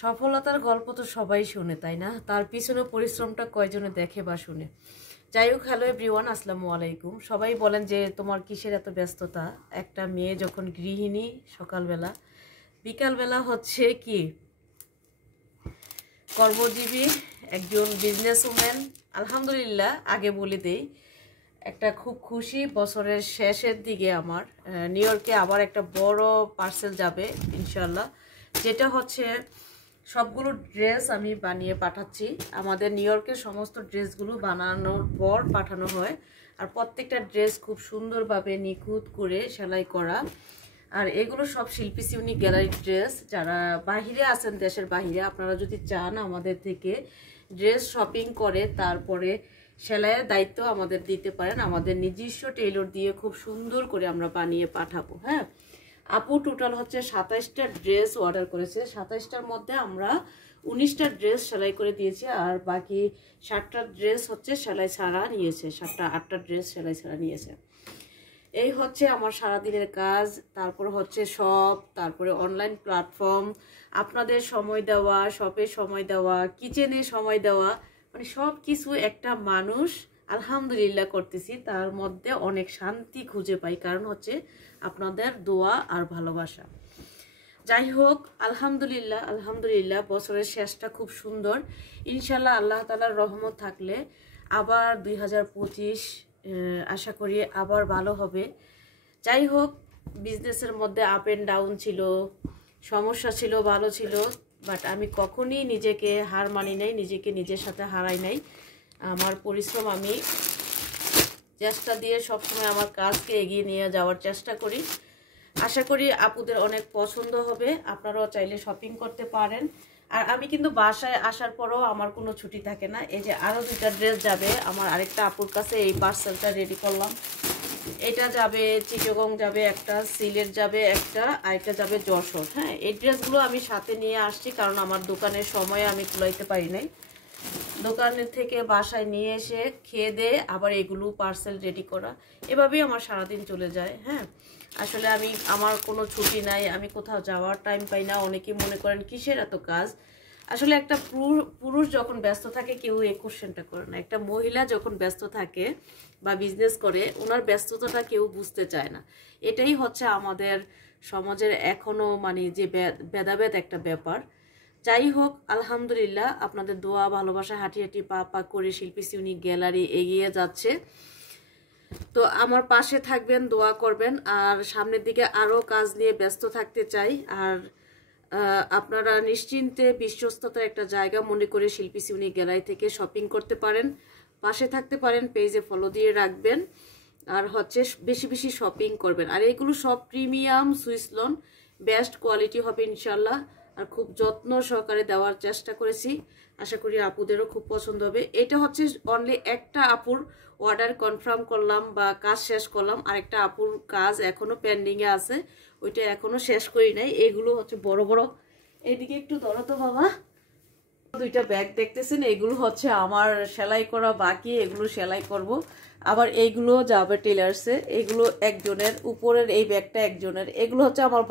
সফলতার গল্প তো সবাই শুনে, তাই না? তার পিছনে পরিশ্রমটা কয়জনে দেখে বা শুনে। যাই হোক, হ্যালো এভরিওয়ান, আসসালামু আলাইকুম। সবাই বলেন যে তোমার কিসের এত ব্যস্ততা। একটা মেয়ে যখন গৃহিণী, সকালবেলা বিকালবেলা হচ্ছে কি কর্মজীবী, একজন বিজনেস উম্যান। আলহামদুলিল্লাহ, আগে বলে দেই, একটা খুব খুশি, বছরের শেষের দিকে আমার নিউ ইয়র্কে আবার একটা বড় পার্সেল যাবে ইনশাল্লাহ, যেটা হচ্ছে সবগুলো ড্রেস আমি বানিয়ে পাঠাচ্ছি। আমাদের নিউ ইয়র্কের সমস্ত ড্রেসগুলো বানানোর পর পাঠানো হয়, আর প্রত্যেকটা ড্রেস খুব সুন্দরভাবে নিখুঁত করে সেলাই করা। আর এগুলো সব শিল্পী ইউনিক গ্যালারির ড্রেস। যারা বাহিরে আছেন, দেশের বাহিরে, আপনারা যদি চান আমাদের থেকে ড্রেস শপিং করে তারপরে সেলাইয়ের দায়িত্ব আমাদের দিতে পারেন। আমাদের নিজস্ব টেইলর দিয়ে খুব সুন্দর করে আমরা বানিয়ে পাঠাবো। হ্যাঁ, আপু টোটাল হচ্ছে 27টা ড্রেস অর্ডার করেছে। 27টার মধ্যে আমরা 19টা ড্রেস সেলাই করে দিয়েছি, আর বাকি 7টা ড্রেস হচ্ছে সেলাই ছাড়া নিয়েছে। 7টা 8টা ড্রেস সেলাই ছাড়া নিয়েছে। এই হচ্ছে আমার সারাদিনের কাজ। তারপর হচ্ছে শপ, তারপরে অনলাইন প্ল্যাটফর্ম, আপনাদের সময় দেওয়া, শপে সময় দেওয়া, কিচেনে সময় দেওয়া, মানে সব কিছু একটা মানুষ আলহামদুলিল্লাহ করতেছি। তার মধ্যে অনেক শান্তি খুঁজে পাই, কারণ হচ্ছে আপনাদের দোয়া আর ভালোবাসা। যাই হোক, আলহামদুলিল্লাহ আলহামদুলিল্লাহ, বছরের শেষটা খুব সুন্দর। ইনশাল্লাহ আল্লাহ তাআলার রহমত থাকলে আবার 2025 আশা করি আবার ভালো হবে। যাই হোক, বিজনেসের মধ্যে আপ অ্যান্ড ডাউন ছিল, সমস্যা ছিল, ভালো ছিল, বাট আমি কখনই নিজেকে হার মানি নাই, নিজেকে নিজের সাথে হারাই নাই। আমার পরিশ্রম, আমি চেষ্টা দিয়ে সবসময় আমার কাজকে এগিয়ে নিয়ে যাওয়ার চেষ্টা করি। আশা করি আপুদের অনেক পছন্দ হবে, আপনারাও চাইলে শপিং করতে পারেন। আর আমি কিন্তু বাসায় আসার পরও আমার কোনো ছুটি থাকে না। এই যে আরও 2টা ড্রেস যাবে আমার আরেকটা আপুর কাছে, এই পার্সেলটা রেডি করলাম। এটা যাবে চিটাগং যাবে একটা, সিলেট যাবে একটা, আরেকটা যাবে যশোর। হ্যাঁ, এই ড্রেসগুলো আমি সাথে নিয়ে আসছি, কারণ আমার দোকানের সময় আমি কুলাইতে পারি নাই। দোকানের থেকে বাসায় নিয়ে এসে খেয়ে দিয়ে আবার এগুলো পার্সেল রেডি করা, এভাবেই আমার সারাদিন চলে যায়। হ্যাঁ, আসলে আমার কোনো ছুটি নাই, আমি কোথাও যাওয়ার টাইম পাই না। অনেকে মনে করেন কিসের এত কাজ। আসলে একটা পুরুষ যখন ব্যস্ত থাকে কেউ এই কোশ্চেনটা করে না। একটা মহিলা যখন ব্যস্ত থাকে বা বিজনেস করে, ওনার ব্যস্ততাটা কেউ বুঝতে চায় না। এটাই হচ্ছে আমাদের সমাজের এখনো মানে যে ভেদাভেদ একটা ব্যাপার। যাই হোক, আলহামদুলিল্লাহ, আপনাদের দোয়া ভালোবাসা হাঁটি হাঁটি পা পা করে শিল্পী ইউনিক গ্যালারি এগিয়ে যাচ্ছে। তো আমার পাশে থাকবেন, দোয়া করবেন, আর সামনের দিকে আরও কাজ নিয়ে ব্যস্ত থাকতে চাই। আর আপনারা নিশ্চিন্তে বিশ্বস্ততার একটা জায়গা মনে করে শিল্পী ইউনিক গ্যালারি থেকে শপিং করতে পারেন, পাশে থাকতে পারেন, পেজে ফলো দিয়ে রাখবেন, আর হচ্ছে বেশি বেশি শপিং করবেন। আর এগুলো সব premium Swiss loan, best quality হবে ইনশাল্লাহ, আর খুব যত্ন সহকারে দেওয়ার চেষ্টা করেছি। আশা করি আপুদেরও খুব পছন্দ হবে। এটা হচ্ছে অনলি একটা আপুর অর্ডার কনফার্ম করলাম বা কাজ শেষ করলাম, আরেকটা আপুর কাজ এখনো পেন্ডিংয়ে আছে, ওইটা এখনো শেষ করি নাই। এগুলো হচ্ছে বড় বড়, এইদিকে একটু ধরো তো বাবা। 2টা ব্যাগ দেখতেছেন, এগুলো হচ্ছে আমার সেলাই করা বাকি, এগুলো সেলাই করব। আবার এইগুলো যাবে টেলার্সে, এগুলো একজনের, উপরের এই ব্যাগটা একজনের। এগুলো হচ্ছে আমার